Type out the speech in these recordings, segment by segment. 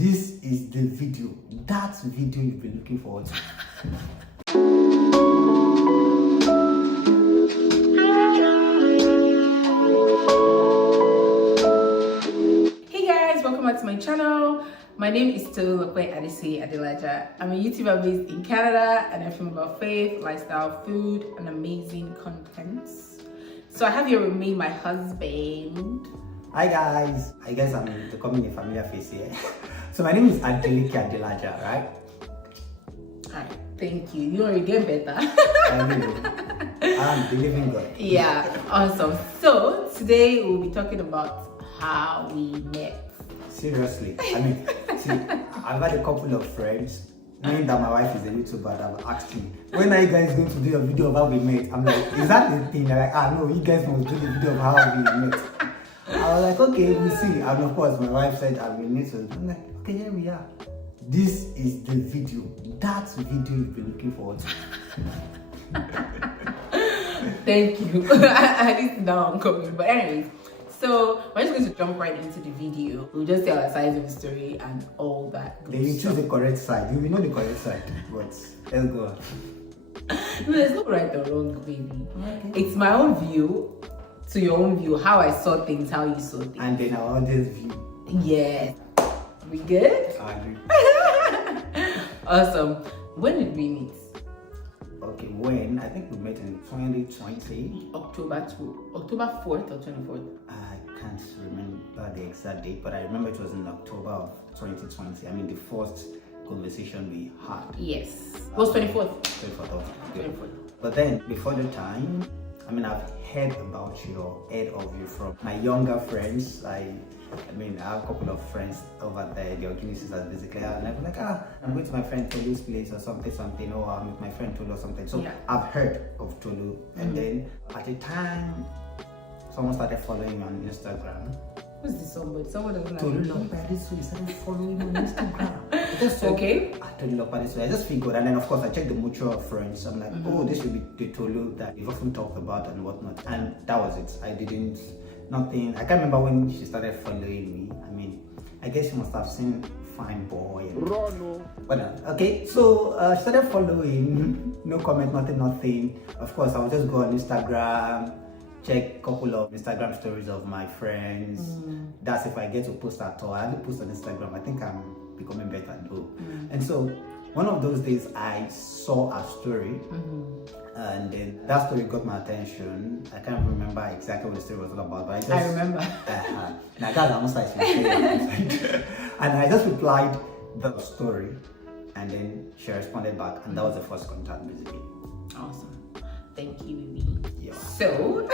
This is the video. That video you've been looking forward to. Hey guys, welcome back to my channel. My name is Adelaja. I'm a YouTuber based in Canada and I film about faith, lifestyle, food, and amazing contents. So I have here with me my husband. Hi guys. I guess I'm becoming a familiar face here. So my name is Adelaja, right? Alright, thank you. You already get better. I'm believing God. Yeah, awesome. So today we'll be talking about how we met. Seriously, see, I've had a couple of friends, knowing that my wife is a YouTuber, that have asked me, when are you guys going to do a video of how we met? I'm like, is that the thing? They're like, no, you guys must do the video of how we met. I was like, okay, we'll see. And of course, my wife said, I will need to. I'm like, okay, here we are. This is the video. That video you've been looking forward to. Thank you. I didn't know I'm coming. But anyways, so we're just going to jump right into the video. We'll just tell our side of the story and all that good Then you stuff. choose the correct side. You will know the correct side. But let's go on. No, there's no right or wrong, baby. Okay. It's my own view to your own view. How I saw things, how you saw things. And then our audience view. Yes. We good? I agree. Awesome. When did we meet? Okay, when? I think we met in 2020. October 4th or 24th? I can't remember the exact date, but I remember it was in October of 2020. I mean, the first conversation we had. Yes. It was 24th. 24th. But then, before the time, I mean, I've heard about you or heard of you from my younger friends. I have a couple of friends over there, the cuteness basically, and I'm like, I'm going to my friend Tolu's place or something, or I'm with my friend Tolu or something. So yeah. I've heard of Tolu, and then at the time, someone started following me on Instagram. Who's this somebody? Someone doesn't have Tolu Lopadisu, he started following me on Instagram. Okay. Tolu Lopadisu, I just feel good, and then of course I checked the mutual friends. I'm like, oh, this should be the Tolu that we've often talked about and whatnot, and that was it. I didn't. Nothing. I can't remember when she started following me. I mean, I guess she must have seen Fine Boy. But okay, so she started following. No comment, nothing. Of course, I'll just go on Instagram, check a couple of Instagram stories of my friends. That's if I get to post at all. I only post on Instagram. I think I'm becoming better though. And so one of those days, I saw a story. And then that story got my attention. I can't remember exactly what the story was all about, but I remember. And I just replied the story, and then she responded back, and that was the first contact basically. Awesome. Thank you, baby. Yeah. So,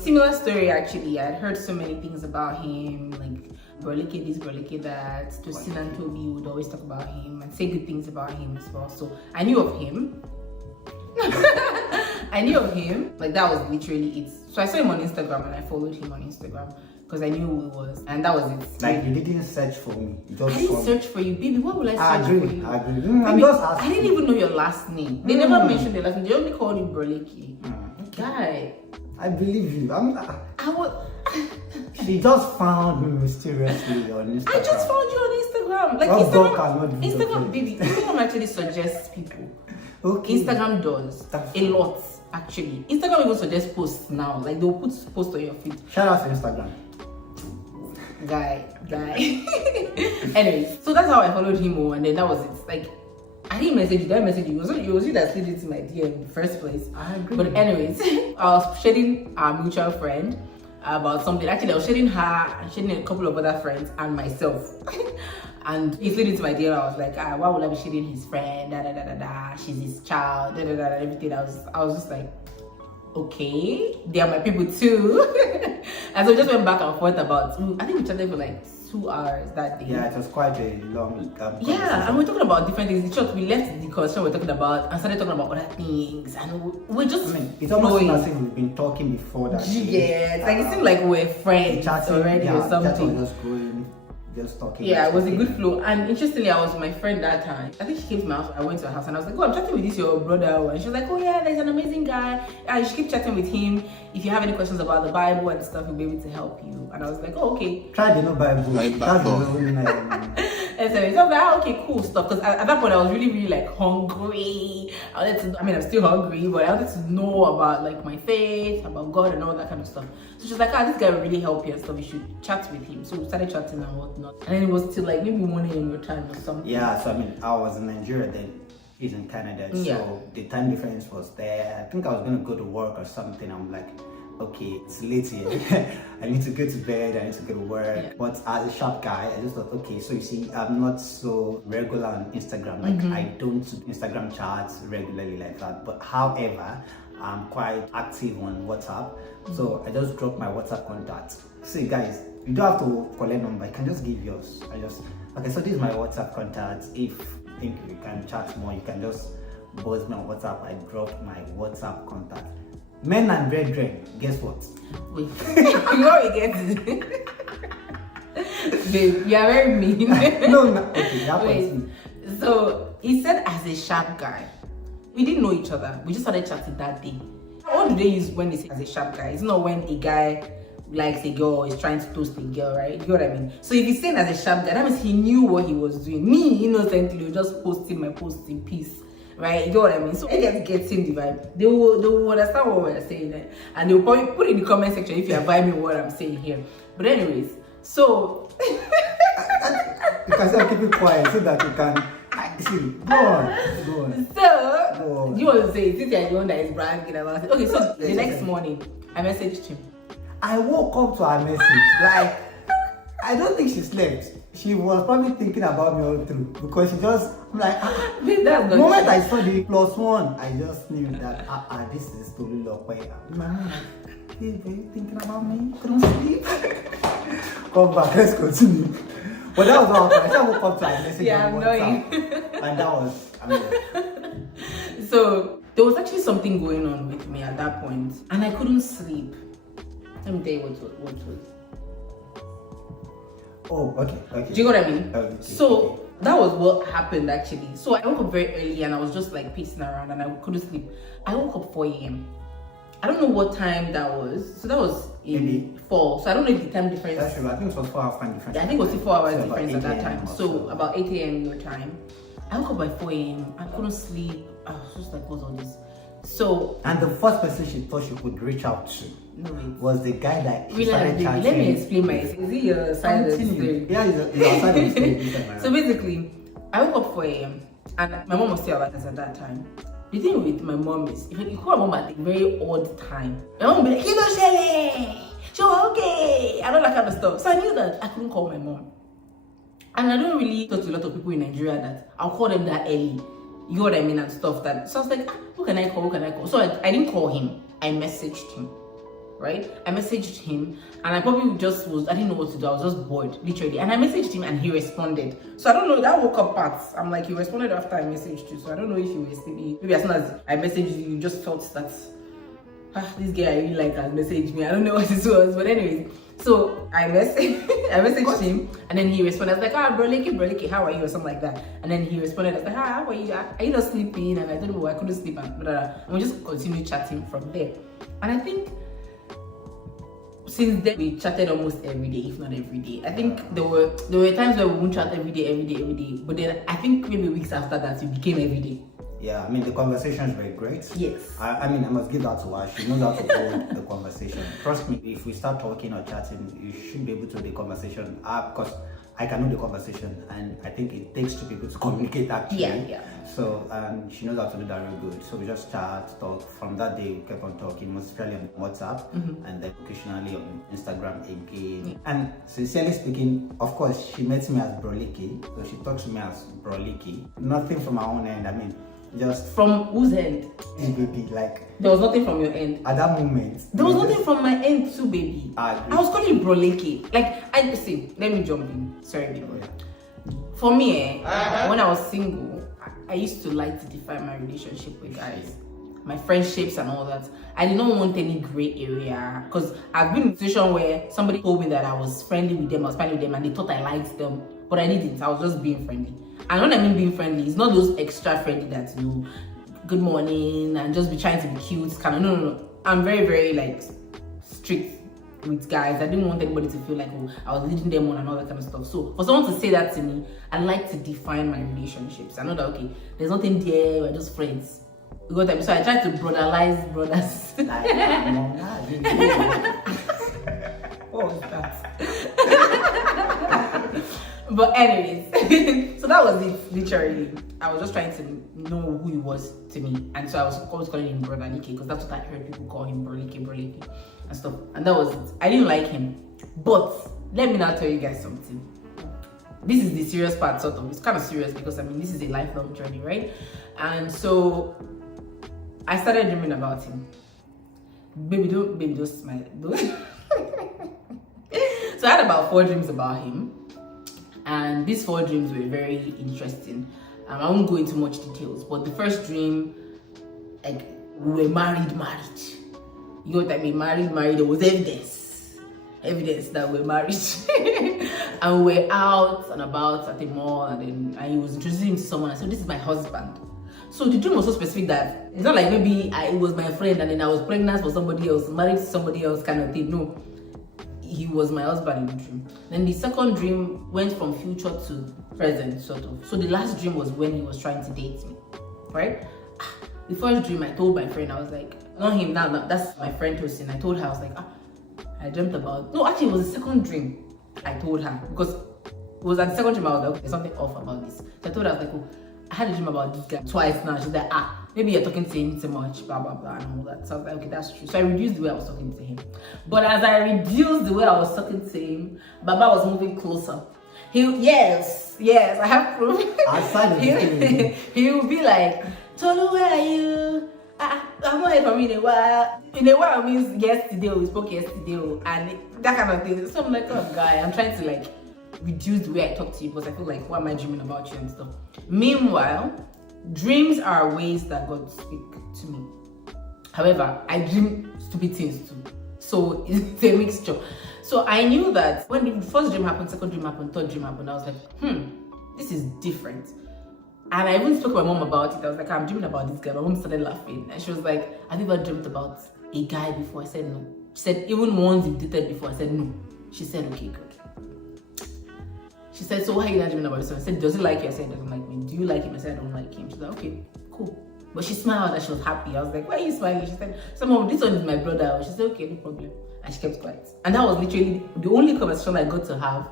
similar story actually. I'd heard so many things about him, like Brolike this, Brolike that. Tosin and Toby would always talk about him and say good things about him as well. So I knew of him. Like that was literally it. So I saw him on Instagram and I followed him on Instagram because I knew who he was, and that was it. Like you didn't search for me. You just I didn't search for you, baby. What will I search for you? I agree. Baby, I'm just asking. I didn't even know your last name. They never mentioned your last name. They only called you Brolike. Guy. I believe you. I was. She just found me mysteriously on Instagram. I just found you on Instagram. Like Instagram, baby. Instagram actually suggests people. Okay. Instagram does a lot actually. Instagram even suggests posts now. Like they'll put posts on your feed. Shout out to Instagram. Guy. Anyways, so that's how I followed him, and then that was it. Like I didn't message you. Did I message you? It was you that slid into my DM in the first place. I agree. But anyways, I was shading our mutual friend about something. Actually, I was shading her and shading a couple of other friends and myself. And he slid into my DM. I was like, why would I be shading his friend? She's his child. Everything. I was just like, okay, they are my people too. And so we just went back and forth about. I think we chatted for like 2 hours that day. Yeah, it was quite a long yeah, and we're talking about different things. In short, we left the conversation we're talking about and started talking about other things, and we're just it's almost as if we've been talking before that. Yes, like it seemed like we're friends already or something. Just going, just talking. Yeah, it was a good flow. And interestingly, I was with my friend that time. I think she came to my house. I went to her house and I was like, oh, I'm chatting with this your brother. And she was like, oh yeah, there's an amazing guy. You should keep chatting with him. If you have any questions about the Bible and stuff, he'll be able to help you. And I was like, oh, okay. Try the no Bible. That's the And so I was like, okay, cool stuff. Because at that point, I was really like hungry. I'm still hungry, but I wanted to know about like my faith, about God, and all that kind of stuff. So she was like, this guy will really help you and stuff. You should chat with him. So we started chatting and whatnot. And then it was till like maybe 1 a.m. your time or something. Yeah, so I was in Nigeria then. He's in Canada, so the time difference was there. I think I was gonna go to work or something. I'm like, okay, it's late here. I need to go to bed. I need to go to work. Yeah. But as a sharp guy, I just thought, okay, so you see, I'm not so regular on Instagram. Like I don't do Instagram chats regularly like that. But however, I'm quite active on WhatsApp. So I just dropped my WhatsApp contact. See, guys, you don't have to collect number. You can just give yours. Okay, so this is my WhatsApp contact. If think you can chat more, you can just buzz me on WhatsApp. I dropped my WhatsApp contact. Men and brethren, guess what? Wait, you know you get it. Babe, you are very mean. No, okay, that was. So he said, as a sharp guy, we didn't know each other. We just started chatting that day. What do they use when they say as a sharp guy? It's not when a guy likes a girl or is trying to toast a girl, right? You know what I mean? So if he's saying as a sharp guy, that means he knew what he was doing. Me, innocently, just posting my post in peace, right? You know what I mean? So it gets in the vibe. They will understand what we're saying, right? And they'll probably put in the comment section if you're vibing what I'm saying here. But anyways, so you can still keep it quiet so that you can see. Go on. So you want to say since you're the one that is bragging about it. Okay, so the next morning I messaged him. I woke up to her message. Like, I don't think she slept. She was probably thinking about me all through because she just, I'm like, the moment I saw the +1, I just knew that, this is totally locked. Man, hey, were you thinking about me? Couldn't sleep. Come back, let's continue. But that was all. I woke up to her message on WhatsApp. And that was, So, there was actually something going on with me at that point, and I couldn't sleep. Let me tell you what was. Oh, okay. Do you know what I mean? Okay. So that was what happened actually. So I woke up very early and I was just like pacing around and I couldn't sleep. I woke up 4 a.m. I don't know what time that was. So that was in fall. So I don't know if the time difference. That's true. I think it was 4 hours time difference. Yeah, I think it was 4 hours difference at that time. So about 8 a.m. your time. I woke up by 4 a.m. I couldn't sleep. I was just like, what's all this? So and the first person she thought she could reach out to was the guy that she started chatting. Let me explain myself. Is it your side of the story? Yeah, it's your side of the story. So basically, I woke up 4 a.m. and my mom was still alive at that time. The thing with my mom is, if you call my mom at a very odd time, my mom will be like, you know, Shelly, she was okay, and all that kind of stuff. So I knew that I couldn't call my mom. And I don't really talk to a lot of people in Nigeria that I'll call them that early. You know what I mean, and stuff that. So I was like, who can I call? So I didn't call him. I messaged him, right? I messaged him, and I probably just I didn't know what to do. I was just bored, literally. And I messaged him, and he responded. So I don't know, that woke up part. I'm like, he responded after I messaged you. So I don't know if you were sleepy. Maybe as soon as I messaged you, you just felt that, this guy I really like has messaged me. I don't know what this was, but anyways. So I messaged him, and then he responded. I was like, broleke, how are you, or something like that. And then he responded. I was like, how are you? Are you not sleeping? And I don't know, I couldn't sleep, and blah, blah, blah. And we just continued chatting from there. And I think since then we chatted almost every day, if not every day. I think there were times where we wouldn't chat every day. But then I think maybe weeks after that it became every day. Yeah, I mean, the conversations were great. Yes. I mean, I must give that to her. She knows how to hold the conversation. Trust me, if we start talking or chatting, you should be able to hold the conversation. Because I can hold the conversation, and I think it takes two people to communicate actually. Yeah. So she knows how to do that real good. So we just chat, talk. From that day, we kept on talking, mostly on WhatsApp, and then occasionally on Instagram again. Yeah. And sincerely speaking, of course, she met me as Broliki. So she talks to me as Broliki. Nothing from her own end. I mean, just from whose end? Baby, like there was nothing from your end at that moment. There was nothing from my end too, baby. I was calling you broleke. Like I see. Let me jump in. Sorry, baby. For me, when I was single, I used to like to define my relationship with guys, my friendships and all that. I did not want any gray area because I've been in a situation where somebody told me that I was friendly with them, and they thought I liked them, but I didn't. I was just being friendly. And when I mean being friendly, it's not those extra friendly that you good morning and just be trying to be cute kind of. No. I'm very, very like strict with guys. I didn't want anybody to feel like, oh, I was leading them on and all that kind of stuff. So for someone to say that to me, I like to define my relationships. I know that, okay, there's nothing there, we're just friends. You got that? So I try to brotherize brothers. What was that? But anyways, so that was it, literally. I was just trying to know who he was to me. And so I was always calling him Brother Like, because that's what I heard people call him, Brother Like, and stuff. And that was it. I didn't like him. But let me now tell you guys something. This is the serious part, sort of. It's kind of serious because, I mean, this is a lifelong journey, right? And so I started dreaming about him. Baby, don't smile. Don't. So I had about 4 dreams about him. And these 4 dreams were very interesting. I won't go into much details, but the first dream, like, we were married. You know what I mean? Married. There was evidence that we're married. And we were out and about at the mall, and he was introducing me to someone. I said, this is my husband. So the dream was so specific that it's not like maybe it was my friend and then I was pregnant for somebody else, married to somebody else kind of thing. No. He was my husband in the dream. Then the second dream went from future to present, sort of. So the last dream was when he was trying to date me, right? The first dream, I told my friend, I was like, not him, now that's my friend Tosin. I told her, I was like, I dreamt about, no, actually it was the second dream I told her, because it was at the second dream I was like, okay, there's something off about this. So I told her, I was like, oh, I had a dream about this guy twice now. She's like, maybe you're talking to him too much, blah, blah, blah, and all that. So I was like, okay, that's true. So I reduced the way I was talking to him. But as I reduced the way I was talking to him, Baba was moving closer. Yes, I have proof. He would be like, Tolu, where are you? I'm not here from you in a while. In a while means yesterday, we spoke yesterday, and that kind of thing. So I'm like, oh, guy, I'm trying to like reduce the way I talk to you because I feel like, why am I dreaming about you and stuff? Meanwhile, dreams are ways that God speaks to me. However, I dream stupid things too. So it's a mixture. So I knew that when the first dream happened, second dream happened, third dream happened, I was like, this is different. And I even spoke to my mom about it. I was like, I'm dreaming about this guy. My mom started laughing. And she was like, have you ever dreamt about a guy before? I said no. She said, even ones you've dated before? I said no. She said, okay, good. She said, so why are you not dreaming about this one? I said, does he like you? I said, he doesn't like me. Do you like him? I said, I don't like him. She's like, okay, cool. But she smiled and she was happy. I was like, why are you smiling? She said, so mom, this one is my brother. She said, okay, no problem. And she kept quiet. And that was literally the only conversation I got to have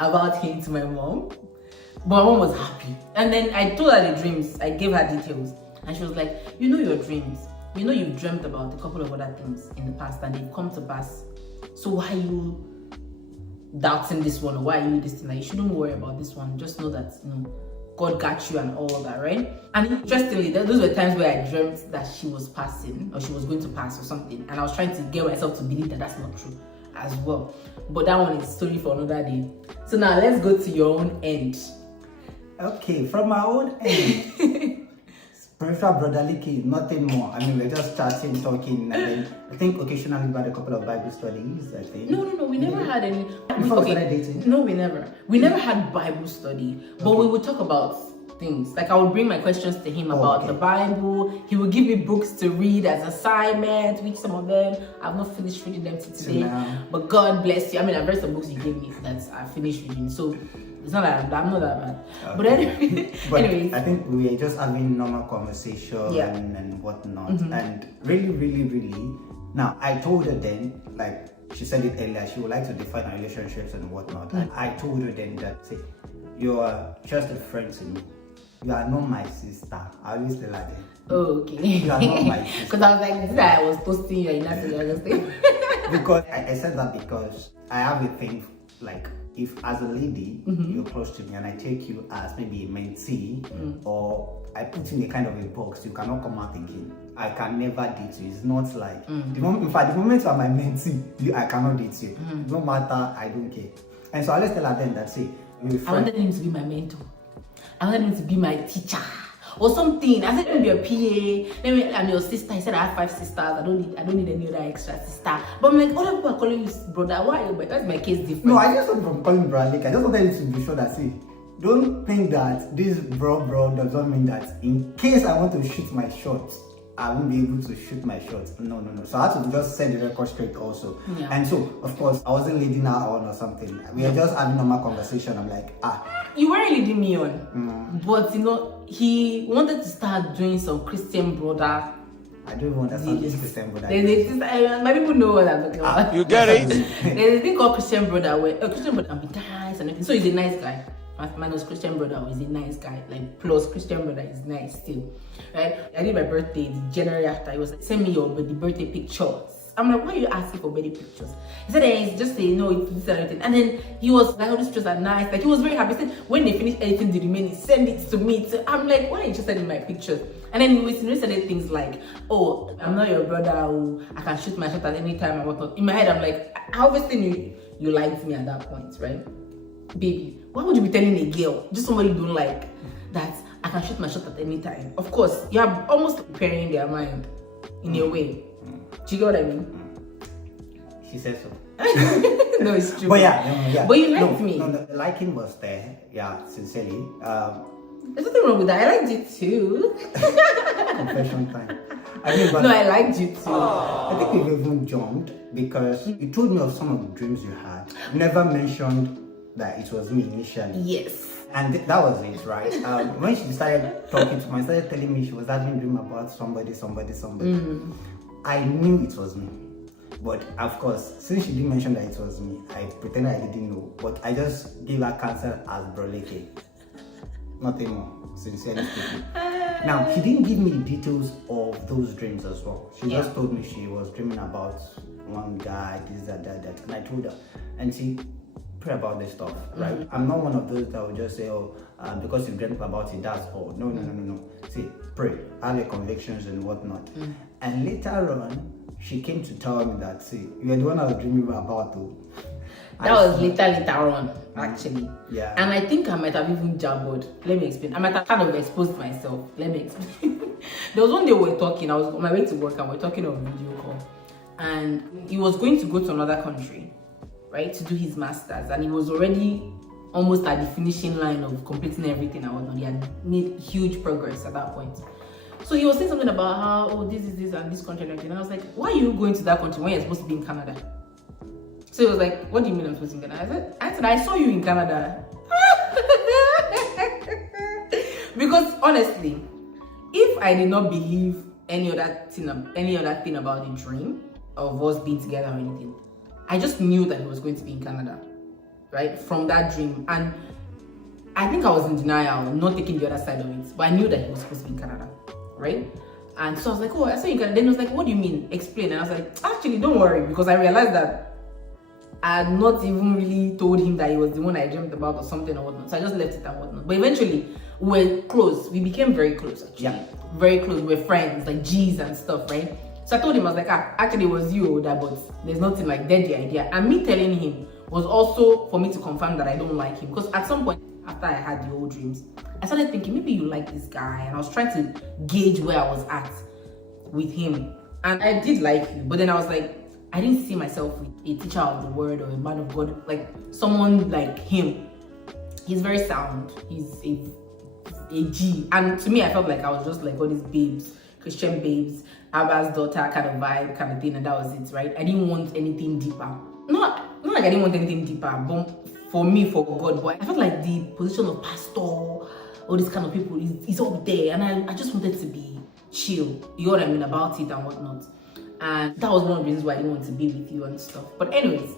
about him to my mom. But my mom was happy. And then I told her the dreams. I gave her details. And she was like, you know your dreams. You know you've dreamt about a couple of other things in the past and they've come to pass. So why are you doubting this one? Or why are you this thing? Like, you shouldn't worry about this one. Just know that, God got you and all that, right? And interestingly, those were times where I dreamt that she was passing or she was going to pass or something. And I was trying to get myself to believe that that's not true as well. But that one is a story for another day. So now let's go to your own end. Okay, from my own end, spiritual brotherly key, nothing more. I mean, we're just chatting, talking, and then I think occasionally we had a couple of Bible studies. I think. No, we never had any. Before we started dating? No, we never. We never had Bible study, but we would talk about things. Like I would bring my questions to him about the Bible. He would give me books to read as assignment, which some of them I've not finished reading them today. But God bless you. I mean, I've read some books you gave me that I finished reading. So it's not that I'm not that bad. Okay. But anyway, I think we are just having normal conversation and whatnot. And really, really, really. Now, I told her then, like she said it earlier, she would like to define our relationships and whatnot. And I told her then that, say, you are just a friend to me. You are not my sister. I always tell her that. Okay. You are not my sister. Because I was like, this I was posting you and you're not saying anything. Because I said that because I have a thing, like, if as a lady, you're close to me and I take you as maybe a mentee or I put you in a kind of a box, you cannot come out again. I can never date you. It's not like, in fact, the moment you are my mentee, I cannot date you. No matter, I don't care. And so I always tell her then that, say, I wanted him to be my mentor. I wanted him to be my teacher or something. I said, let me be a PA. I'm your sister. He said, I have 5 sisters. I don't need any other extra sister. But I'm like, other people are calling you brother. Why? But that's my case different. No, I just don't from calling brother. I just wanted you to be sure that, see, don't think that this bro does not mean that in case I want to shoot my shot, I won't be able to shoot my shots. No. So I had to just set the record straight also. Yeah. And so, of course, I wasn't leading her on or something. We were just having normal conversation. I'm like, You weren't leading me on. But, he wanted to start doing some Christian brother. I don't even understand this Christian brother. My people know what I'm talking about. You get it? There's a thing called Christian brother where a Christian brother can be nice and everything. So he's a nice guy. Minus Christian brother is a nice guy. Like plus Christian brother is nice still. Right? I did my birthday the January after. He was like, send me your birthday pictures. I'm like, why are you asking for birthday pictures? He said, it's just it's this and everything. And then he was like, all these pictures are nice. Like he was very happy. He said, when they finish editing the remaining, send it to me. So I'm like, why are you interested in my pictures? And then we said things like, oh, I'm not your brother, I can shoot my shot at any time and whatnot. In my head, I'm like, I obviously knew you liked me at that point, right? Baby, why would you be telling a girl, just somebody you don't like, that I can shoot my shot at any time? Of course, you're almost preparing their mind in a way. Do you get what I mean? She said so. No, it's true. But yeah. But you liked me. No, the liking was there. Yeah, sincerely. There's nothing wrong with that. I liked you too. Confession time. I liked you too. I think we've even jumped because you told me of some of the dreams you had. You never mentioned that it was me initially. Yes. And that was it, right? When she started talking to me, started telling me she was having a dream about somebody. I knew it was me. But of course, since she didn't mention that it was me, I pretended I didn't know. But I just gave her cancer as Broleke. Nothing more, sincerely speaking. Now, she didn't give me the details of those dreams as well. She just told me she was dreaming about one guy, this, that. And I told her, and she pray about this stuff, right? I'm not one of those that will just say, because you dreamt about it, that's all. No. See, pray, have your convictions and whatnot. And later on, she came to tell me that, see, you're the one I was dreaming about too. That was later on, actually. Yeah. And I think I might have even jabbered. Let me explain. I might have kind of exposed myself. Let me explain. There was one day we were talking. I was on my way to work and we were talking on video call. And he was going to go to another country, right, to do his master's. And he was already almost at the finishing line of completing everything and whatnot. He had made huge progress at that point. So he was saying something about how, this is this and this country and everything. And I was like, why are you going to that country when you're supposed to be in Canada? So he was like, what do you mean I'm supposed to be in Canada? I said, I saw you in Canada. Because honestly, if I did not believe any other thing about the dream of us being together or anything, I just knew that he was going to be in Canada, right? From that dream. And I think I was in denial, not taking the other side of it, but I knew that he was supposed to be in Canada, right? And so I was like, oh, I saw you in Canada. Then he was like, what do you mean? Explain. And I was like, actually, don't worry, because I realized that I had not even really told him that he was the one I dreamt about or something or whatnot. So I just left it and whatnot. But eventually, we were close. We became very close, actually. Yeah. Very close. We were friends, like G's and stuff, right? So I told him, I was like, actually, it was you, that, but there's nothing like that, the idea. And me telling him was also for me to confirm that I don't like him. Because at some point, after I had the old dreams, I started thinking, maybe you like this guy. And I was trying to gauge where I was at with him. And I did like you. But then I was like, I didn't see myself with a teacher of the word or a man of God, like someone like him. He's very sound. He's a G. And to me, I felt like I was just like all these babes, Christian babes, Abba's daughter kind of vibe, kind of thing, and that was it, right? I didn't want anything deeper. Not like I didn't want anything deeper, but for me, for God, but I felt like the position of pastor, all these kind of people is up there, and I just wanted to be chill, you know what I mean, about it and whatnot. And that was one of the reasons why I didn't want to be with you and stuff. But anyways,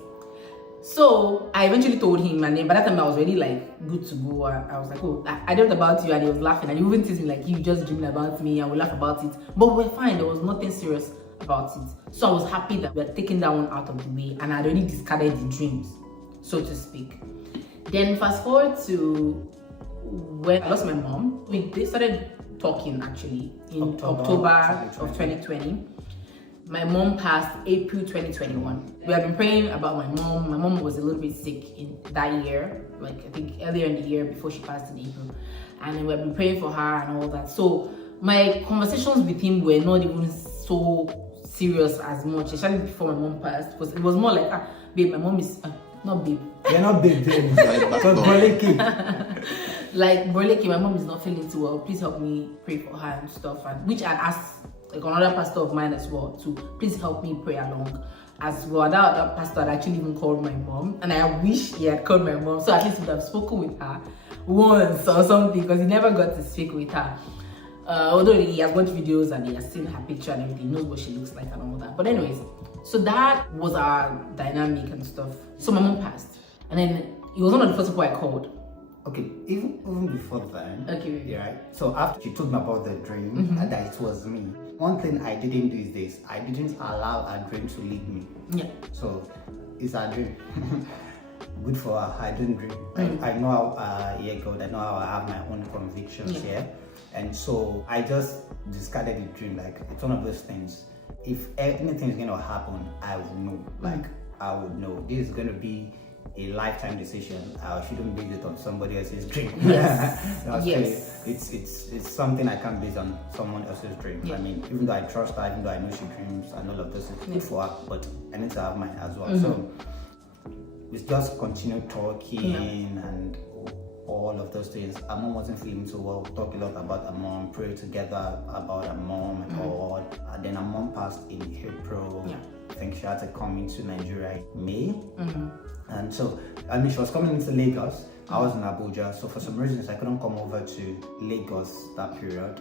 so I eventually told him, and then by that time I was already like good to go. I was like, oh, I dreamt about you, and he was laughing, and he even teased me like, you just dreamed about me, and we laugh about it. But we're fine, there was nothing serious about it. So I was happy that we had taken that one out of the way, and I had already discarded the dreams, so to speak. Then fast forward to when I lost my mom. We started talking actually in October of 2020. My mom passed April 2021. We have been praying about my mom. My mom was a little bit sick in that year, like I think earlier in the year before she passed in April. And we have been praying for her and all that. So my conversations with him were not even so serious as much, especially before my mom passed, because it was more like, babe, my mom is, not babe. You're not babe, James. So Broleke. Like, Broleke, my mom is not feeling too well. Please help me pray for her and stuff. And which I asked like another pastor of mine as well to please help me pray along as well. That pastor had actually even called my mom, and I wish he had called my mom so at least he would have spoken with her once or something, because he never got to speak with her. Although he has watched videos and he has seen her picture and everything, he knows what she looks like and all that. But anyways, so that was our dynamic and stuff. So my mom passed, and then it was one of the first people I called. Okay, even before then. Okay. Yeah, right. So after she told me about the dream and that it was me, one thing I didn't do is this: I didn't allow a dream to lead me. Yeah. So it's a dream. Good for her. I didn't dream. I know how God. I know how I have my own convictions here, and so I just discarded the dream. Like, it's one of those things. If anything is gonna happen, I will know. Like, I would know this is gonna be a lifetime decision. I shouldn't base it on somebody else's dream. Yes. Yes. It's something I can't base on someone else's dream. Yeah. I mean, even though I trust her, even though I know she dreams and all of those things, good for her, but I need to have mine as well. So we just continued talking and all of those things. Her mom wasn't feeling so well. Talk a lot about her mom, pray together about her mom and all. And then her mom passed in April. Yeah. I think she had to come into Nigeria in May. And so, I mean, she was coming into Lagos. I was in Abuja. So for some reasons, I couldn't come over to Lagos that period.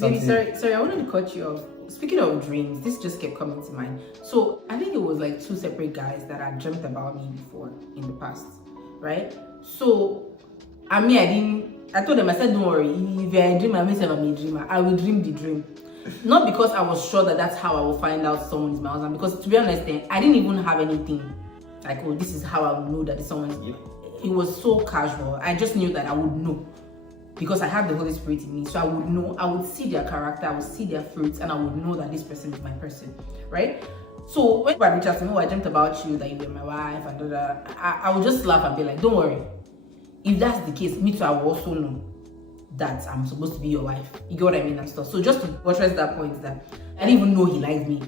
Baby, sorry, I wanted to cut you off. Speaking of dreams, this just kept coming to mind. So I think it was like two separate guys that had dreamt about me before in the past, right? So I told them, I said, don't worry, if you're a dreamer, I'm a dreamer. I will dream the dream. Not because I was sure that that's how I will find out someone is my husband, because to be honest, then I didn't even have anything like, oh, this is how I will know that someone is. It was so casual. I just knew that I would know, because I had the Holy Spirit in me. So I would know, I would see their character, I would see their fruits, and I would know that this person is my person, right? So when people reach out to me, oh, I dreamt about you, that you were my wife, and I would just laugh and be like, don't worry. If that's the case, me too, I will also know that I'm supposed to be your wife. You get what I mean and stuff. So just to buttress that point, that I didn't even know he liked me.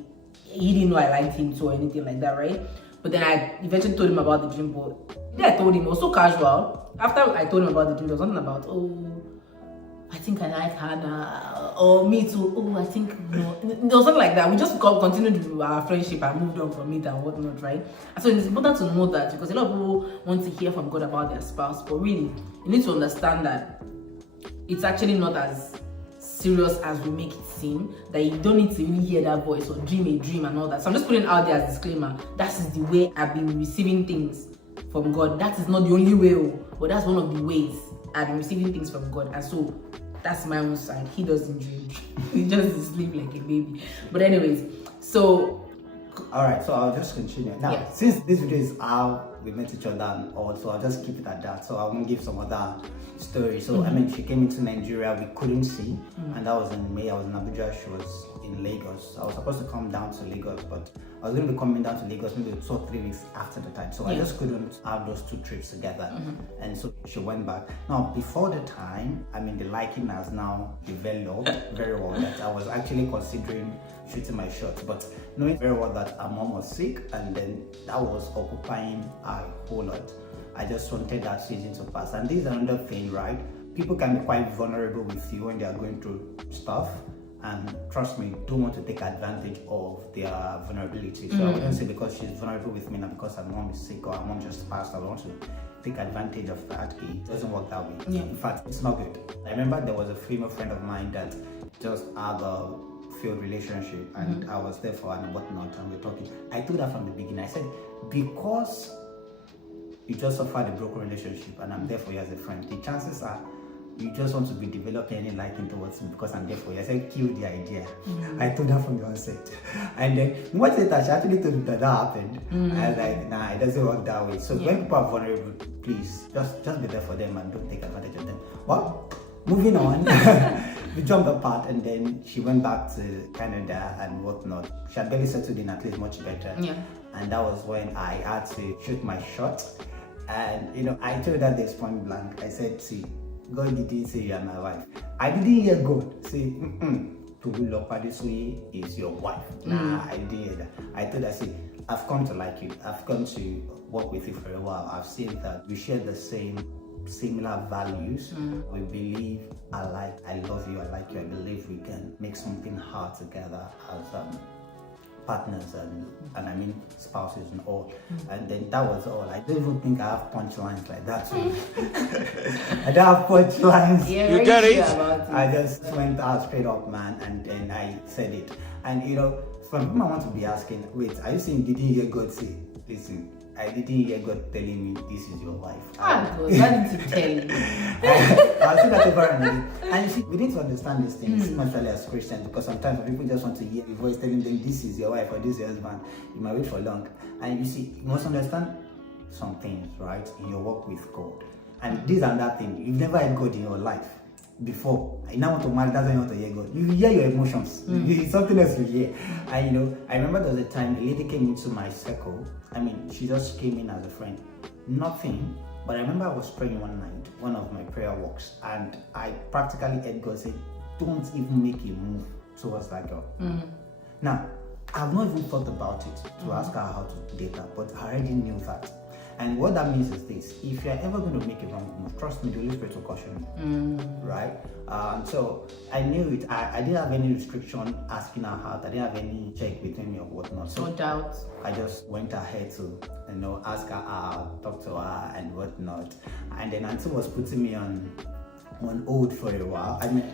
He didn't know I liked him too or anything like that, right? But then I eventually told him about the dream. But then I told him, it was so casual. After I told him about the dream, there was something about, oh, I think I like Hannah, or me too. Oh, I think no. There was something like that. We just continued our friendship and moved on from it and whatnot, right? And so it's important to know that, because a lot of people want to hear from God about their spouse, but really, you need to understand that it's actually not as serious as we make it seem, that you don't need to really hear that voice or dream a dream and all that. So I'm just putting it out there as a disclaimer. That is the way I've been receiving things from God. That is not the only way, but that's one of the ways I've been receiving things from God. And so that's my own side. He doesn't dream. He just sleep like a baby. But anyways, so all right, so I'll just continue now. Since this video is how we met each other and all, so I'll just keep it at that. So I won't give some other story. So I mean, she came into Nigeria, we couldn't see, and that was in May. I was in Abuja, she was in Lagos. I was supposed to come down to Lagos, but I was going to be coming down to Lagos maybe 2 or 3 weeks after the time. So I just couldn't have those 2 trips together. And so she went back. Now, before the time, I mean, the liking has now developed very well, that I was actually considering shooting my shot, but knowing very well that her mom was sick, and then that was occupying a whole lot. I just wanted that season to pass. And this is another thing, right? People can be quite vulnerable with you when they are going through stuff, and trust me, don't want to take advantage of their vulnerability. So I wouldn't say because she's vulnerable with me, not because her mom is sick or her mom just passed, I want to take advantage of that. It doesn't work that way. In fact, it's not good. I remember there was a female friend of mine that just had a failed relationship, and I was there for her and whatnot, and we're talking. I told her from the beginning, I said, because you just suffered a broken relationship and I'm there for you as a friend, the chances are you just want to be developing any liking towards me because I'm there for you. I said, kill the idea. I told her from the onset. And then much later, she actually told me that happened. I was like, nah, it doesn't work that way. So when people are vulnerable, please, just be there for them and don't take advantage of them. Well, moving on, we jumped apart, and then she went back to Canada and whatnot. She had barely settled in, at least much better. And that was when I had to shoot my shot. And, you know, I told her this point blank. I said, see, God didn't say you're my wife. I didn't hear God say, Tolulopadesoye is your wife. Nah, I didn't hear that. I told her, see, I've come to like you. I've come to work with you for a while. I've seen that we share the same similar values. We believe I love you, I like you, I believe we can make something hard together as partners and I mean spouses and all. And then that was all. I don't even think I have punchlines like that. I don't have punchlines. Yeah, You get it? I just went out straight up, man, and then I said it. And you know, some people want to be asking, wait, are you saying didn't hear God say, listen, I didn't hear God telling me this is your wife? God, that didn't tell you. I'll say that over and again. And you see, we need to understand these things, especially as Christians, because sometimes when people just want to hear a voice telling them this is your wife or this is your husband, you might wait for long. And you see, you must understand some things, right, in your walk with God. And this and that thing, you've never had God in your life before. You now want to marry, that's why you want to hear God. You hear your emotions. It's something else you hear. And you know, I remember there was a time a lady came into my circle. I mean, she just came in as a friend. Nothing. But I remember I was praying one night, one of my prayer walks, and I practically heard God say, don't even make a move towards that girl. Now, I've not even thought about it to ask her how to date her, but I already knew that. And what that means is this: if you're ever going to make a wrong move, trust me, the Holy Spirit will caution you. Right? So I knew it. I didn't have any restriction asking her out. I didn't have any check between me or whatnot. So No doubt. I just went ahead to, you know, ask her out, talk to her and whatnot. And then Auntie was putting me on hold for a while. I mean,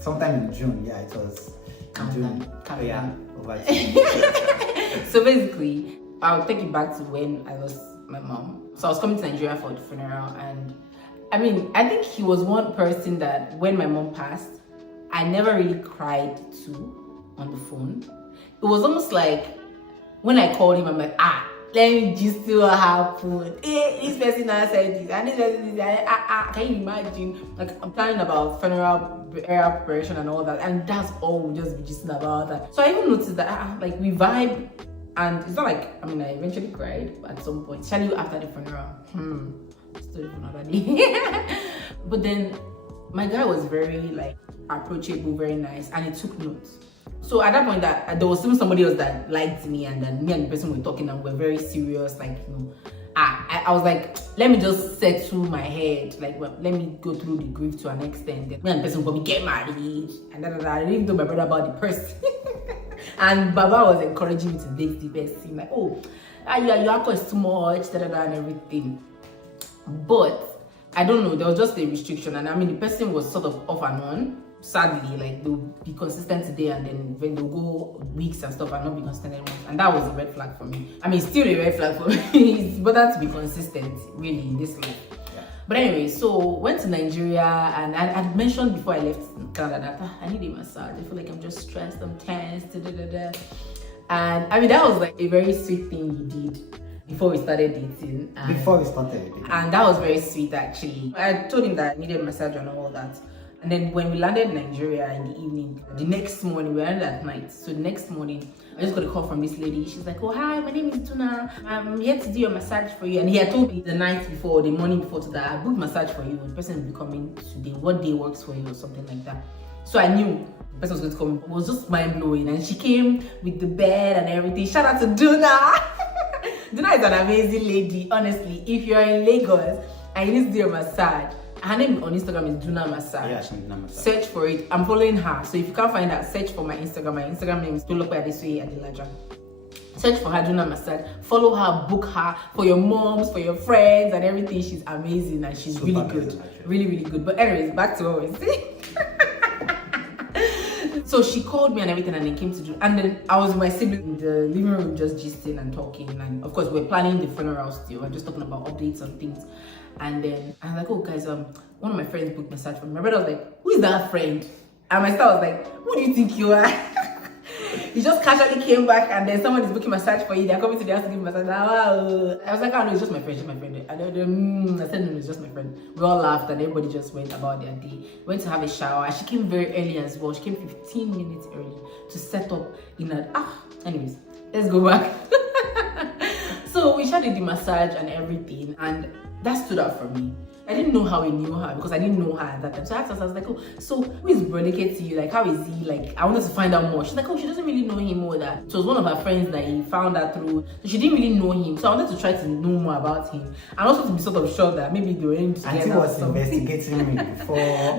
sometime in June, yeah, it was in June. Yeah, over So basically, I'll take it back to when I lost my mom. So I was coming to Nigeria for the funeral, and I mean, I think he was one person that when my mom passed, I never really cried to on the phone. It was almost like when I called him, I'm like, let me just see what happened. This person now said this, and this person this. Can you imagine? Like, I'm planning about funeral preparation and all that, and that's all we just be just about that. So I even noticed that like we vibe. And it's not like, I mean, I eventually cried at some point, especially after the funeral. Story for another day. But then my guy was very like approachable, very nice, and he took notes. So at that point, that there was still somebody else that liked me, and then me and the person were talking, and we're very serious. Like, you know, I was like, let me just settle my head. Like, well, let me go through the grief to an extent. Then me and the person will probably get married, and I didn't even tell my brother about the person. And Baba was encouraging me to date the person, like, oh, your alcohol is too much, and everything. But I don't know, there was just a restriction, and I mean, the person was sort of off and on. Sadly, like, they'll be consistent today, and then when they'll go weeks and stuff and not be consistent anymore. And that was a red flag for me. I mean, still a red flag for me. It's better to be consistent, really, in this life. But anyway, so went to Nigeria, and I'd mentioned before I left Canada that I need a massage. I feel like I'm just stressed, I'm tense, And I mean, that was like a very sweet thing he did before we started dating. And that was very sweet, actually. I told him that I needed a massage and all that. And then when we landed in Nigeria in the evening, the next morning, we landed at night. So the next morning, I just got a call from this lady. She's like, oh, hi, my name is Tuna. I'm here to do a massage for you. And he had told me the night before, the morning before, to that I booked massage for you. The person will be coming today. What day works for you or something like that. So I knew the person was going to come. It was just mind blowing. And she came with the bed and everything. Shout out to Duna. Duna is an amazing lady, honestly. If you're in Lagos and you need to do a massage, her name on Instagram is Duna Massage. Yeah, she's Duna Massage. Search for it. I'm following her. So if you can't find her, search for my Instagram. My Instagram name is Tolokwe Adelaja. Search for her, Duna Massage. Follow her, book her for your moms, for your friends, and everything. She's amazing and she's really good. Really, really good. But anyways, back to what we see. So she called me and everything, and then came to do. And then I was with my sibling in the living room just gisting and talking. And of course, we're planning the funeral still. I'm just talking about updates and things. And then I was like, oh guys, one of my friends booked massage for me. My brother was like, who is that friend? And my sister was like, who do you think you are? He just casually came back, and then someone is booking massage for you. They're coming to the house to give massage. I was like, oh no, it's just my friend, just my friend. I said, no, it's just my friend. We all laughed, and everybody just went about their day. Went to have a shower. She came very early as well. She came 15 minutes early to set up in anyways, let's go back. So we started the massage and everything, and that stood out for me. I didn't know how he knew her because I didn't know her at that time. So I asked her, I was like, oh, so who is Brodeke to you? Like, how is he? Like, I wanted to find out more. She's like, oh, she doesn't really know him more. That it was one of her friends that he found her through. So she didn't really know him. So I wanted to try to know more about him. And also to be sort of sure that maybe they were in together. And he was investigating me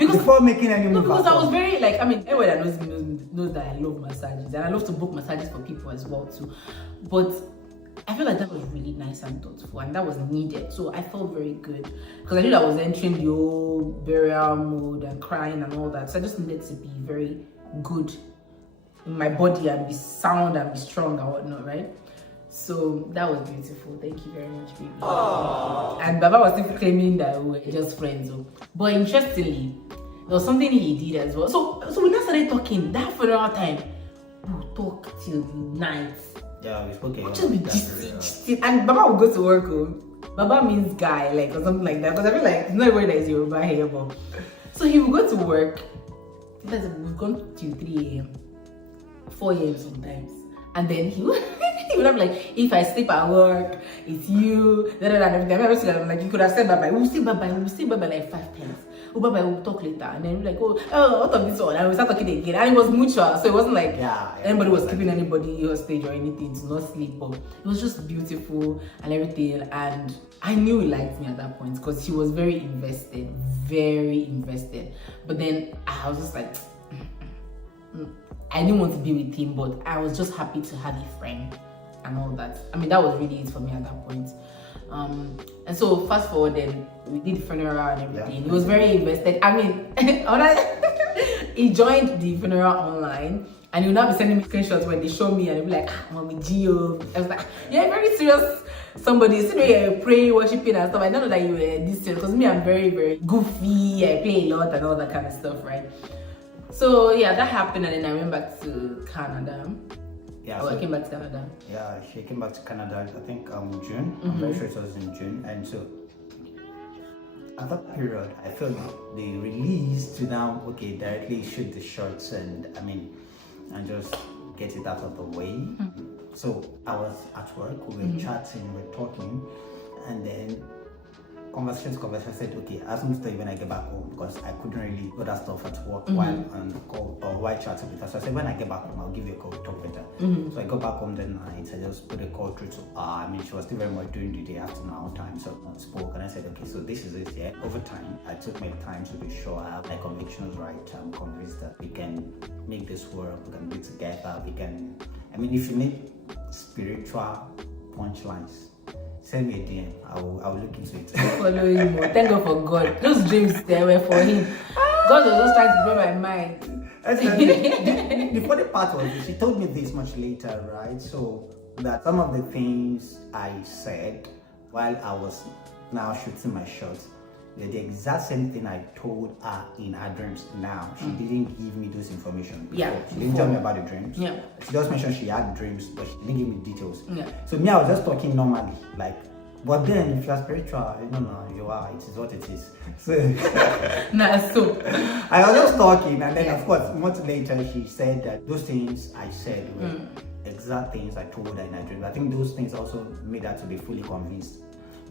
before making any move. No, because I was very, like, I mean, everyone that knows me knows that I love massages. And I love to book massages for people as well, too. But I feel like that was really nice and thoughtful, and that was needed. So I felt very good because I knew I was entering the old burial mode and crying and all that. So I just needed to be very good in my body and be sound and be strong and whatnot, right? So that was beautiful. Thank you very much, baby. Aww. And Baba was still claiming that we were just friends. But interestingly, there was something he did as well. So we now started talking. That funeral time, we would talk till night. Yeah, we spoke just be gisting. And Baba would go to work. Baba means guy, like, or something like that. Because I feel like it's not everybody that is Yoruba here, but so he would go to work. We've gone till 3 a.m., 4 a.m. sometimes, and then he would have like, if I sleep at work, it's you. And everything. I remember I'm like, you could have said bye bye. We'll say bye bye. We'll say bye bye like 5 times. Oh, bye bye. We'll talk later. And then we're like, what of this one? And we start talking again. And it was mutual, so it wasn't like anybody was keeping anybody hostage or anything to not sleep. But it was just beautiful and everything. And I knew he liked me at that point because he was very invested. But then I was just like, I didn't want to be with him, but I was just happy to have a friend and all that. I mean, that was really it for me at that point. And so fast forward, then we did funeral and everything. Yeah. He was very invested. I mean, he joined the funeral online, and he'll now be sending me screenshots when they show me, and he'll be like, Mommy Gio. I was like, you're very serious somebody. You see that you're praying, worshiping and stuff. I don't know that you were this serious because me, I'm very, very goofy. I play a lot and all that kind of stuff, right? So yeah, that happened, and then I went back to Canada. Yeah, I came back to Canada. Yeah, she came back to Canada, I think June. I'm very sure it was in June. And so at that period, I felt the release to now, directly shoot the shots and just get it out of the way. So I was at work, we were chatting, we were talking, and then conversation said, okay, ask me to when I get back home because I couldn't really do that stuff at work while on the call or while chatting with her. So I said, when I get back home, I'll give you a call, talk better. So I got back home that night, I just put a call through to her. She was still very much doing the day after our time, so I spoke and I said, okay, so this is it, yeah. Over time, I took my time to be sure I have my convictions right. I'm convinced that we can make this work, we can be together, we can, if you need spiritual punchlines, send me a DM. I will look into it. Follow him. Thank God for God. Those dreams they were for him. God was just trying to blow my mind. The funny part was this. She told me this much later, right? So that some of the things I said while I was now shooting my shots, they're the exact same thing I told her in her dreams now. She didn't give me those information before. Yeah, she didn't tell me about the dreams. Yeah. She just mentioned she had dreams, but she didn't give me details. Yeah. So me, I was just talking normally, like, but then if you're spiritual, you are, it is what it is. So, so I was just talking, and then of course, months later, she said that those things I said were exact things I told her in her dreams. I think those things also made her to be fully convinced.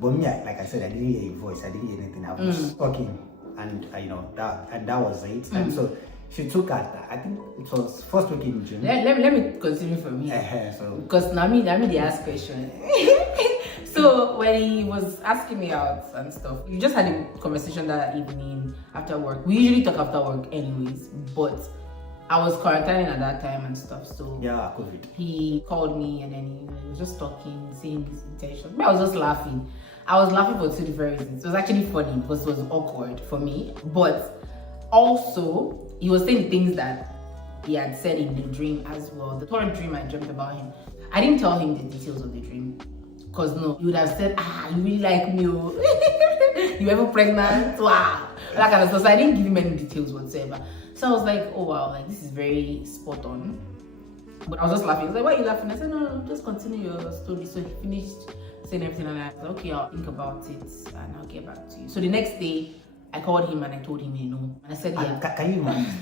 But me, like I said, I didn't hear a voice, I didn't hear anything. I was talking, and that was it. And so she took her. I think it was first week in June. Let me continue from here. Because now me they ask question. So when he was asking me out and stuff, we just had a conversation that evening after work. We usually talk after work anyways, but I was quarantining at that time and stuff, so yeah, COVID. He called me and then he was just talking, saying his intention. I was just laughing. I was laughing for two different reasons. It was actually funny because it was awkward for me, but also he was saying things that he had said in the dream as well. The third dream I dreamt about him. I didn't tell him the details of the dream because no, he would have said, you really like me, oh. You ever pregnant? Wow, that kind of stuff. So I didn't give him any details whatsoever. So I was like, oh wow, like this is very spot on. But I was just laughing. He was like, why are you laughing? I said, no, just continue your story. So he finished saying everything and I said, okay, I'll think about it and I'll get back to you. So the next day, I called him and I told him, And I said, yeah. Can you imagine?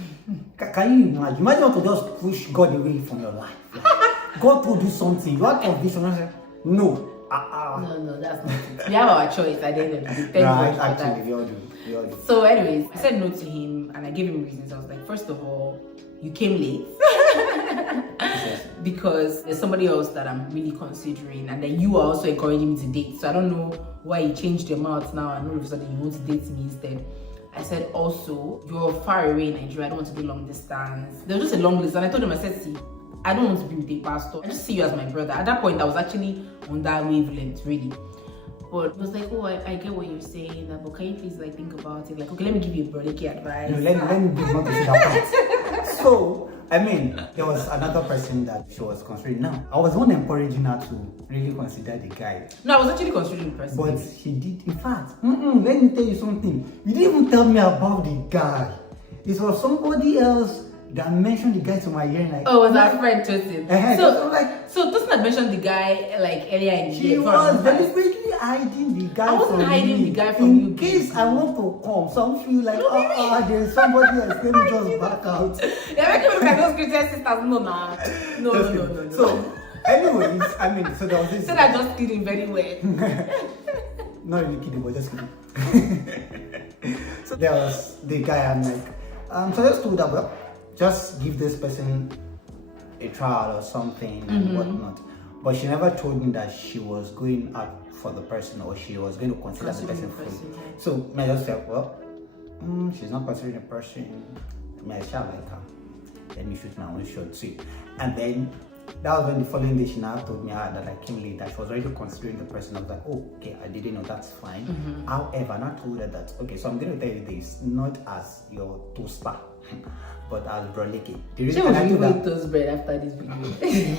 Can you imagine? Imagine how to just push God away from your life. Like, God will do something. You have conviction. I said, no. No, that's not it. We have our choice at the end of the day. Thank Right, God for that. actually, we all do. We all do. So, anyways, I said no to him and I gave him reasons. I was like, first of all, you came late because there's somebody else that I'm really considering, and then you are also encouraging me to date. So I don't know why you changed your mouth now and all of a sudden you want to date me instead. I said also, you're far away in Nigeria. I don't want to do long distance. There was just a long list, and I told him, I said, see, I don't want to be with a pastor. I just see you as my brother. At that point, I was actually on that wavelength, really. But it was like, oh, I get what you're saying, but can you please like think about it? Like, okay, let me give you a brotherly advice. No, let me be not to see that part. So, I mean, there was another person that she was considering. Now, I was one encouraging her to really consider the guy. No, I was actually considering the person. But she did, in fact, let me tell you something. You didn't even tell me about the guy. It was somebody else that mentioned the guy to my ear. Like, oh, was our friend Joseph? So Tosin had mentioned the guy like earlier in the year. She was deliberately hiding the guy. I wasn't hiding the guy from you. In case I want to come, some feel like, there's somebody else. Let me just back out. Yeah, make me look like those Christian sisters. No. So, anyways, I mean, so there was this. So I just kidding very well. Not really kidding, but just kidding. So there was the guy. I'm like, so let's do that, well. Just give this person a trial or something and whatnot. But she never told me that she was going out for the person or she was going to consider the person fully. So I just said, well, she's not considering the person. I shall like her. Let me shoot my own shot too. And then that was when the following day she now told me that I came late, that she was already considering the person. I was like, oh, okay, I didn't know, that's fine. However, I told her that, okay, so I'm going to tell you this, not as your toaster, but as broleke. She was really going to toast bread after this video.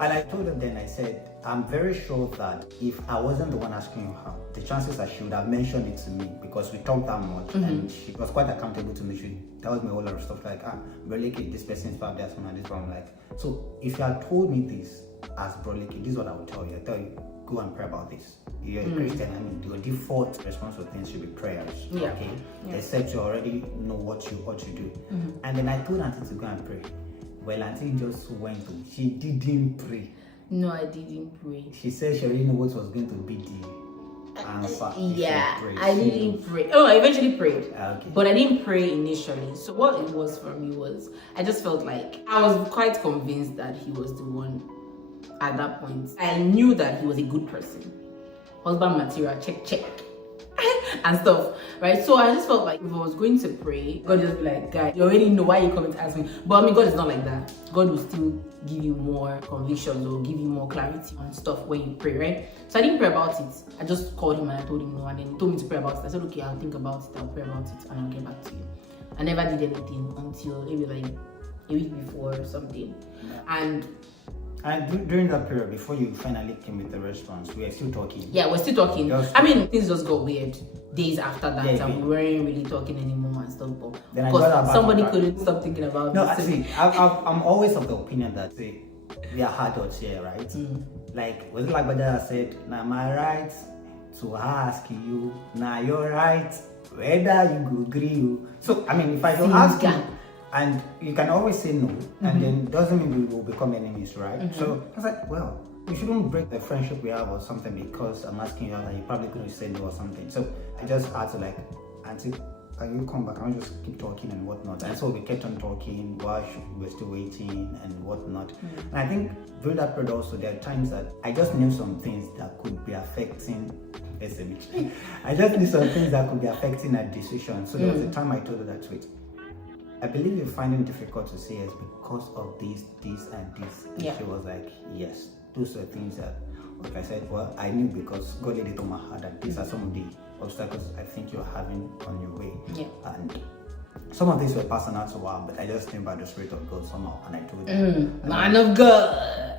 And I told her then, I said, I'm very sure that if I wasn't the one asking her, the chances are she would have mentioned it to me because we talked that much and she was quite accountable to me. She tells me a whole lot of stuff like, broleke, this person is probably asking me this one. I'm like, so if you had told me this as broleke, this is what I would tell you. I tell you, go and pray about this. You're a Christian, I mean, your default response to things should be prayers, okay? Yeah. Except you already know what you ought to do. And then I told Auntie to go and pray. Well, Auntie just went to, she didn't pray. No, I didn't pray. She said she already knew what was going to be the answer. Yeah, I didn't pray. Oh, I eventually prayed. Okay. But I didn't pray initially. So what it was for me was, I just felt like, I was quite convinced that he was the one at that point. I knew that he was a good person. Husband material, check. And stuff, right? So I just felt like if I was going to pray, God just be like, guy, you already know why you coming to ask me. But I mean, God is not like that. God will still give you more convictions or give you more clarity on stuff when you pray, right? So I didn't pray about it. I just called him and I told him no, and then he told me to pray about it. I said, okay, I'll think about it, I'll pray about it, and I'll get back to you. I never did anything until maybe like a week before or something. And during that period, before you finally came with the response, we were still talking. Yeah, we're still talking. I mean, things just got weird days after that, and we weren't really talking anymore and stuff. But because somebody couldn't stop thinking about no, see, I'm always of the opinion that we are adults here, right? Like, was it like my dad said, now my right to ask you, now your right, whether you agree you. So, I mean, if I don't ask you, and you can always say no, and then doesn't mean we will become enemies, right? So I was like, well, we shouldn't break the friendship we have or something because I'm asking you out and you're probably going to say no or something. So I just had to like, Auntie, can you come back? I want to just keep talking and whatnot. And so we kept on talking while we were still waiting and whatnot. And I think during that period also, there are times that I just knew some things that could be affecting SMH. I just knew some things that could be affecting her decision. So there was a time I told her that, wait, I believe you're finding it difficult to say yes because of this, and this. And she was like, yes. Those are things that, like I said, well, I knew because God laid it on my heart that these are some of the obstacles I think you're having on your way. Yeah. And some of these were personal to her, but I just knew by the Spirit of God somehow, and I told her. Man of God.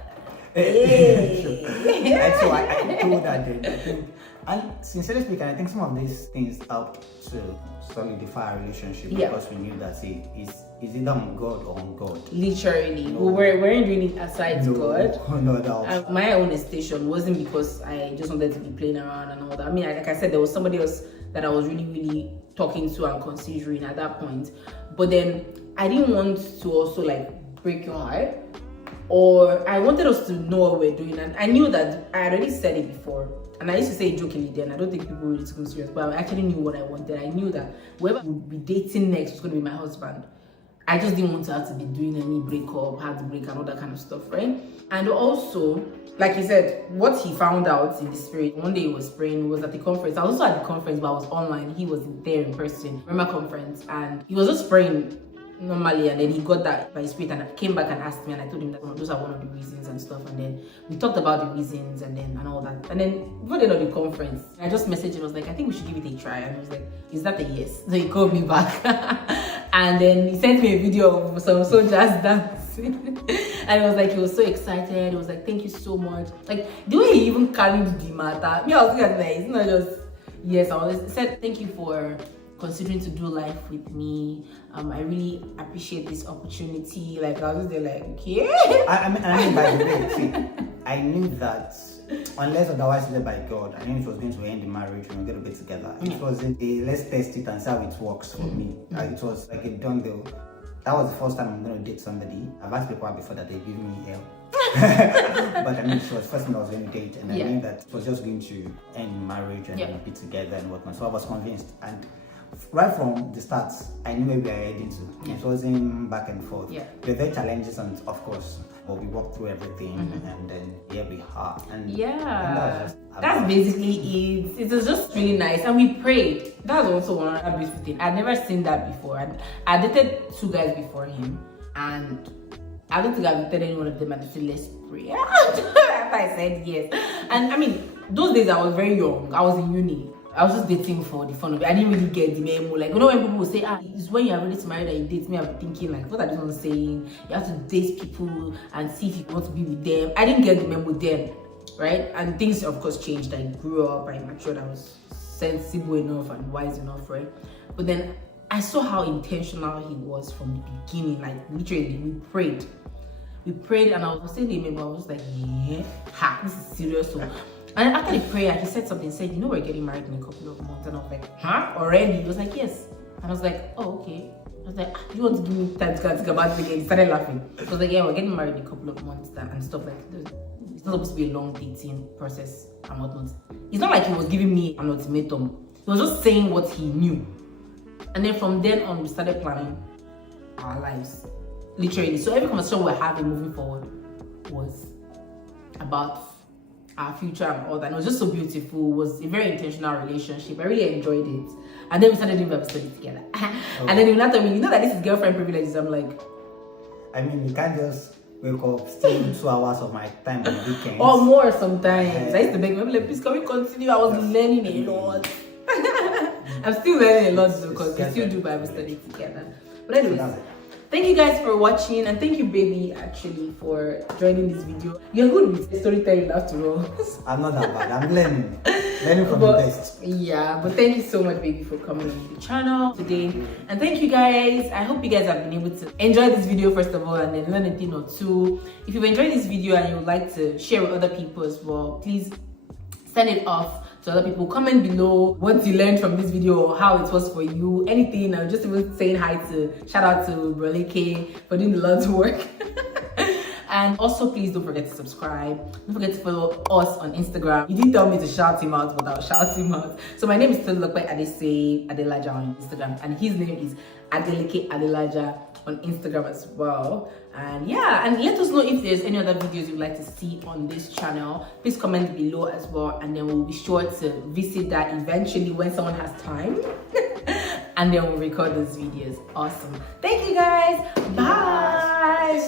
And so I told her then, I think, and sincerely speaking, I think some of these things helped to solidify our relationship because we knew that it's either on God or on God. Literally. We weren't doing it aside God. No, that was... my own station wasn't because I just wanted to be playing around and all that. I mean, like I said, there was somebody else that I was really, really talking to and considering at that point. But then I didn't want to also like break your heart or I wanted us to know what we're doing. And I knew that I already said it before. And I used to say it jokingly then. I don't think people really took me serious, but I actually knew what I wanted. I knew that whoever would be dating next was going to be my husband. I just didn't want to have to be doing any breakup, heartbreak, and all that kind of stuff, right? And also, like he said, what he found out in the spirit, one day he was praying, he was at the conference. I was also at the conference, but I was online. He was there in person, remember conference, and he was just praying normally, and then he got that by his spirit and came back and asked me, and I told him that those are one of the reasons and stuff, and then we talked about the reasons and all that. And then before the end of the conference, I just messaged him. I was like, I think we should give it a try. And he was like, is that a yes? So he called me back and then he sent me a video of some soldiers dancing. And it was like, he was so excited. He was like, thank you so much. Like the way he even carried the matter, me, I was looking at it, it's not just yes. I was said thank you for considering to do life with me. I really appreciate this opportunity. Like I was there like, okay. I mean, by the way, see, I knew that unless otherwise led by God, I knew it was going to end the marriage when we get to get together. It wasn't a let's test it and see how it works for me. It was like a done deal. That was the first time I'm going to date somebody. I've asked people before that they give me hell. But I mean, it was the first time I was going to date, and I knew that it was just going to end marriage and be together and whatnot. So I was convinced. And right from the start, I knew where we were heading to. It wasn't back and forth. There were very challenges, and of course, but we walked through everything, and then here we are. And that's basically it. It was just really nice, and we prayed. That was also one other beautiful thing. I'd never seen that before. I dated 2 guys before him, and I don't think I've dated any one of them and said let's pray. After I said yes, and I mean those days I was very young. I was in uni. I was just dating for the fun of it. I didn't really get the memo. Like, you know, when people will say, it's when you're ready to marry that you date me, I'm thinking, like, what are these ones saying? You have to date people and see if you want to be with them. I didn't get the memo then, right? And things, of course, changed. I grew up, I matured, I was sensible enough and wise enough, right? But then I saw how intentional he was from the beginning. Like, literally, we prayed. And I was saying the memo, I was like, this is serious. So, and after the prayer, he said something, said, you know, we're getting married in a couple of months. And I was like, huh? Already? He was like, yes. And I was like, oh, okay. I was like, do you want to give me time to think about it again? He started laughing. I was like, yeah, we're getting married in a couple of months and stuff like that. It's not supposed to be a long dating process and whatnot. It's not like he was giving me an ultimatum. He was just saying what he knew. And then from then on, we started planning our lives. Literally. So every conversation we're having moving forward was about our future and all that. And it was just so beautiful. It was a very intentional relationship. I really enjoyed it. And then we started doing Bible study together. And then he told me, you know that this is girlfriend privileges. I'm like, I mean, you can't just wake up, steal 2 hours of my time on the weekends. Or more sometimes. I used to beg him, like, please can we continue? I was learning a lot. I'm still learning a lot because we still do Bible study together. But anyways, thank you guys for watching, and thank you, baby, actually, for joining this video. You're good with storytelling after all. I'm not that bad. I'm learning from the best. Yeah, but thank you so much, baby, for coming on the channel today. And thank you guys. I hope you guys have been able to enjoy this video first of all, and then learn a thing or two. If you've enjoyed this video and you would like to share with other people as well, please send it off to other people. Comment below what you learned from this video or how it was for you, anything. I'm just even saying hi to, shout out to Broleke for doing the Lord's work. And also, please don't forget to subscribe. Don't forget to follow us on Instagram. You didn't tell me to shout him out, but I'll shout him out. So my name is Tolulokpe Adelaja on Instagram, and his name is Adeleke Adelaja on Instagram as well. And yeah, and let us know if there's any other videos you'd like to see on this channel. Please comment below as well, and then we'll be sure to visit that eventually when someone has time. And then we'll record those videos. Awesome. Thank you guys. Bye.